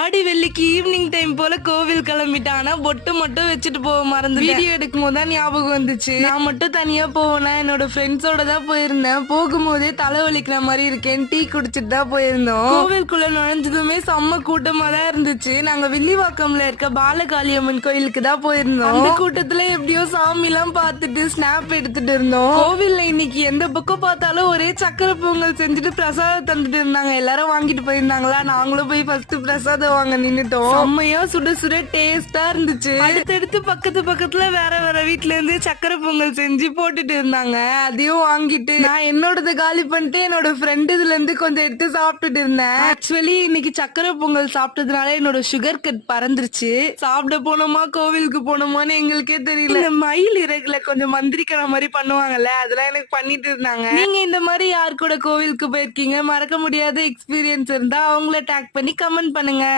ஆடி வெள்ளிக்கு evening time போல கோவில் கிளம்பிட்டான். ஆனா பொட்டு மட்டும் வச்சுட்டு போக மறந்து வீடியோ எடுக்கும் போது தான் ஞாபகம் வந்துச்சு. நான் மட்டும் தனியா போவேனா, என்னோட ஃப்ரெண்ட்ஸோட தான் போயிருந்தேன். போகும்போதே தலைவலிக்கிற மாதிரி இருக்கேன், டீ குடிச்சிட்டு தான் போயிருந்தோம். கோவிலுக்குள்ள நுழைஞ்சதுமே செம்ம கூட்டமா தான் இருந்துச்சு. நாங்க வில்லிவாக்கம்ல இருக்க பாலகாளியம்மன் கோயிலுக்கு தான் போயிருந்தோம். அந்த கூட்டத்துல எப்படியோ சாமி எல்லாம் பார்த்துட்டு ஸ்னாப் எடுத்துட்டு இருந்தோம். கோவில்ல இன்னைக்கு எந்த பக்கம் பார்த்தாலும் ஒரே சக்கரை பொங்கல் செஞ்சுட்டு பிரசாதம் தந்துட்டு இருந்தாங்க. எல்லாரும் வாங்கிட்டு போயிருந்தாங்களா, நாங்களும் போய் ஃபர்ஸ்ட் பிரசாதம் வாங்க நின்னுட்டோம். செம்மையா சுட சுட டேஸ்டா இருந்துச்சு. அடுத்தடுத்து பக்கத்துல வேற வேற வீட்ல இருந்து சக்கரை பொங்கல் செஞ்சு போட்டுட்டு இருந்தாங்க. அதையும் வாங்கிட்டு நான் என்னோடத காலி பண்ணிட்டு என்னோட ஃப்ரெண்ட் இதுல இருந்து கொஞ்சம் எடுத்து சாப்பிட்டுட்டு இருந்தேன். ஆக்சுவலி இன்னைக்கு சக்கரை பொங்கல் சாப்பிட்டதுனால என்னோட சுகர் கட் பறந்துருச்சு. சாப்பிட போனோமா கோவிலுக்கு போனோமான்னு எங்களுக்கே தெரியல. இந்த மயில் இறகுல கொஞ்சம் மந்திரிக்கிற மாதிரி பண்ணுவாங்கல்ல, அதெல்லாம் எனக்கு பண்ணிட்டு இருந்தாங்க. நீங்க இந்த மாதிரி யார் கூட கோவிலுக்கு போயிருக்கீங்க, மறக்க முடியாத எக்ஸ்பீரியன்ஸ் இருந்தா அவங்கள டேக் பண்ணி கமெண்ட் பண்ணுங்க.